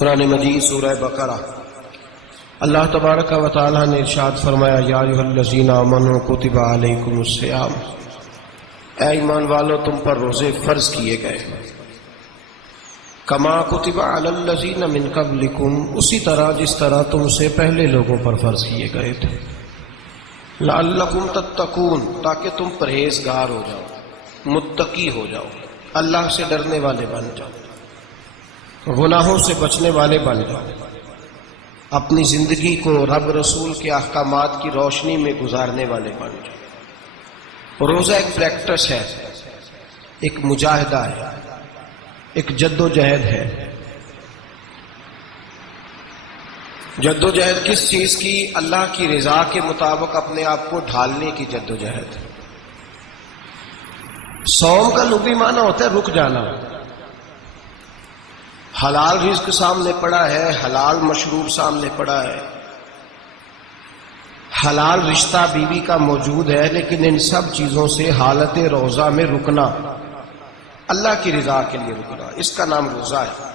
قرآن مجید سورہ بقرہ اللہ تبارک و تعالی نے ارشاد فرمایا یا ایھا الذین آمنوا کتب علیکم الصیام، اے ایمان والو تم پر روزے فرض کیے گئے کما کتب علی الذین من قبلکم، اسی طرح جس طرح تم سے پہلے لوگوں پر فرض کیے گئے تھے، لعلکم تتقون، تاکہ تم پرہیزگار ہو جاؤ، متقی ہو جاؤ، اللہ سے ڈرنے والے بن جاؤ، گناہوں سے بچنے والے بن جاؤ، اپنی زندگی کو رب رسول کے احکامات کی روشنی میں گزارنے والے بن جاؤ۔ روزہ ایک پریکٹس ہے، ایک مجاہدہ ہے، ایک جد و جہد ہے۔ جد و جہد کس چیز کی؟ اللہ کی رضا کے مطابق اپنے آپ کو ڈھالنے کی جد و جہد۔ صوم کا لغوی معنی ہوتا ہے رک جانا، حلال رزق سامنے پڑا ہے، حلال مشروب سامنے پڑا ہے، حلال رشتہ بیوی کا موجود ہے، لیکن ان سب چیزوں سے حالت روزہ میں رکنا، اللہ کی رضا کے لیے رکنا، اس کا نام روزہ ہے۔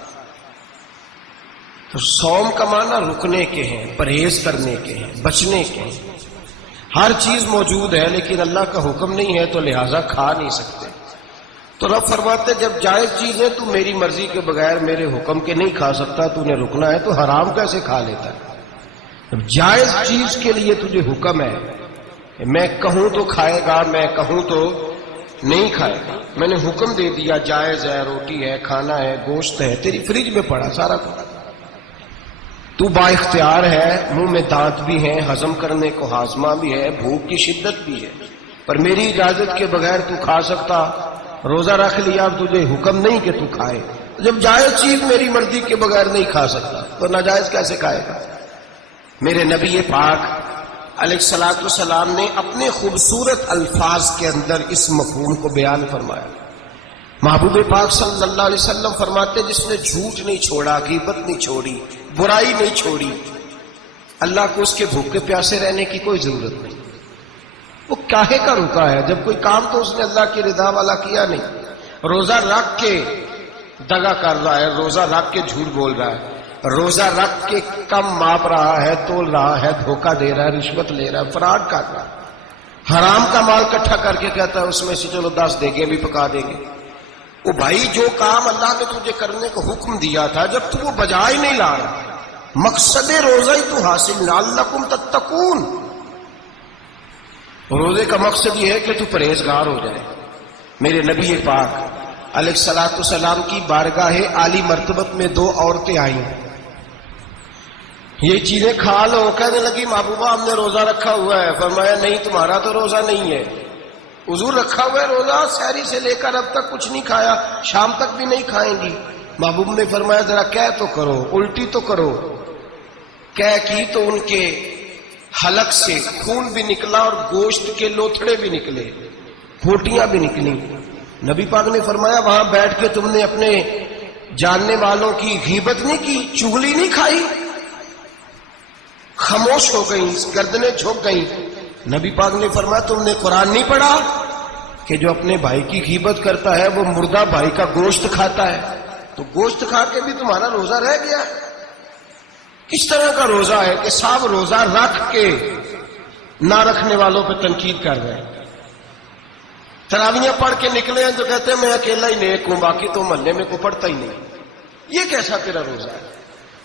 تو صوم کا معنی رکنے کے ہیں، پرہیز کرنے کے ہیں، بچنے کے ہیں۔ ہر چیز موجود ہے لیکن اللہ کا حکم نہیں ہے تو لہٰذا کھا نہیں سکتے۔ تو رب فرماتے جب جائز چیز ہے تو میری مرضی کے بغیر میرے حکم کے نہیں کھا سکتا، تو نے رکنا ہے تو حرام کیسے کھا لیتا ہے؟ جب جائز چیز کے لیے تجھے حکم ہے، میں کہوں تو کھائے گا، میں کہوں تو نہیں کھائے گا، میں نے حکم دے دیا جائز ہے، روٹی ہے، کھانا ہے، گوشت ہے، تیری فریج میں پڑا سارا پڑا، تو با اختیار ہے، منہ میں دانت بھی ہیں، ہضم کرنے کو ہاضمہ بھی ہے، بھوک کی شدت بھی ہے، پر میری اجازت کے بغیر تو کھا سکتا، روزہ رکھ لیا، اب تجھے حکم نہیں کہ تو کھائے۔ جب جائز چیز میری مرضی کے بغیر نہیں کھا سکتا تو ناجائز کیسے کھائے گا؟ میرے نبی پاک علیہ الصلوۃ والسلام نے اپنے خوبصورت الفاظ کے اندر اس مفہوم کو بیان فرمایا۔ محبوب پاک صلی اللہ علیہ وسلم فرماتے جس نے جھوٹ نہیں چھوڑا، غیبت نہیں چھوڑی، برائی نہیں چھوڑی، اللہ کو اس کے بھوکے پیاسے رہنے کی کوئی ضرورت نہیں۔ وہ کاہے کا رکا ہے؟ جب کوئی کام تو اس نے اللہ کی رضا والا کیا نہیں۔ روزہ رکھ کے دغا کر رہا ہے، روزہ رکھ کے جھوٹ بول رہا ہے، روزہ رکھ کے کم ماپ رہا ہے، تول رہا ہے، دھوکہ دے رہا ہے، رشوت لے رہا ہے، فراڈ کر رہا ہے، حرام کا مال اکٹھا کر کے کہتا ہے اس میں سے چلو 10 دے گے بھی پکا دیں گے۔ وہ بھائی جو کام اللہ نے تجھے کرنے کو حکم دیا تھا جب تو وہ بجا ہی نہیں لا رہا، مقصد روزہ ہی تو حاصل، لعلکم تتقون۔ روزے کا مقصد یہ ہے کہ تو پرہیزگار ہو جائے۔ میرے نبی پاک علیہ الصلوۃ والسلام کی بارگاہ عالی مرتبت میں 2 عورتیں آئیں، یہ چیزیں کھا لو، کہنے لگی محبوبہ ہم نے روزہ رکھا ہوا ہے۔ فرمایا نہیں تمہارا تو روزہ نہیں ہے، حضور رکھا ہوا ہے روزہ، سحری سے لے کر اب تک کچھ نہیں کھایا، شام تک بھی نہیں کھائیں گی۔ محبوب نے فرمایا ذرا کہہ تو کرو، الٹی تو کرو۔ کہہ کی تو ان کے حلق سے خون بھی نکلا اور گوشت کے لوتھڑے بھی نکلے، پھوٹیاں بھی نکلی۔ نبی پاک نے فرمایا وہاں بیٹھ کے تم نے اپنے جاننے والوں کی غیبت نہیں کی، چغلی نہیں کھائی؟ خاموش ہو گئیں، گردنیں جھک گئیں۔ نبی پاک نے فرمایا تم نے قرآن نہیں پڑھا کہ جو اپنے بھائی کی غیبت کرتا ہے وہ مردہ بھائی کا گوشت کھاتا ہے؟ تو گوشت کھا کے بھی تمہارا روزہ رہ گیا۔ کس طرح کا روزہ ہے کہ صاحب روزہ رکھ کے نہ رکھنے والوں پہ تنقید کر رہے ہیں، تراویحیں پڑھ کے نکلے ہیں جو کہتے ہیں میں اکیلا ہی نیک ہوں، باقی تو محلے میں کوئی پڑھتا ہی نہیں۔ یہ کیسا تیرا روزہ ہے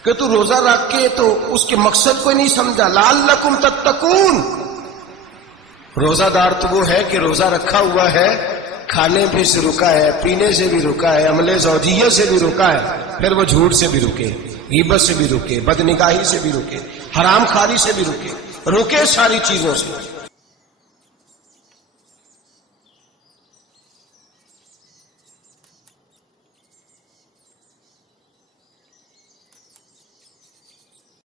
کہ تو روزہ رکھ کے تو اس کے مقصد کو نہیں سمجھا؟ لعلکم تتقون۔ روزہ دار تو وہ ہے کہ روزہ رکھا ہوا ہے، کھانے بھی سے رکا ہے، پینے سے بھی رکا ہے، عمل زوجیہ سے بھی رکا ہے، پھر وہ جھوٹ سے بھی رکے، غیبت سے بھی رکے، بدنگاہی سے بھی رکے، حرام خواری سے بھی رکے، رکے ساری چیزوں سے۔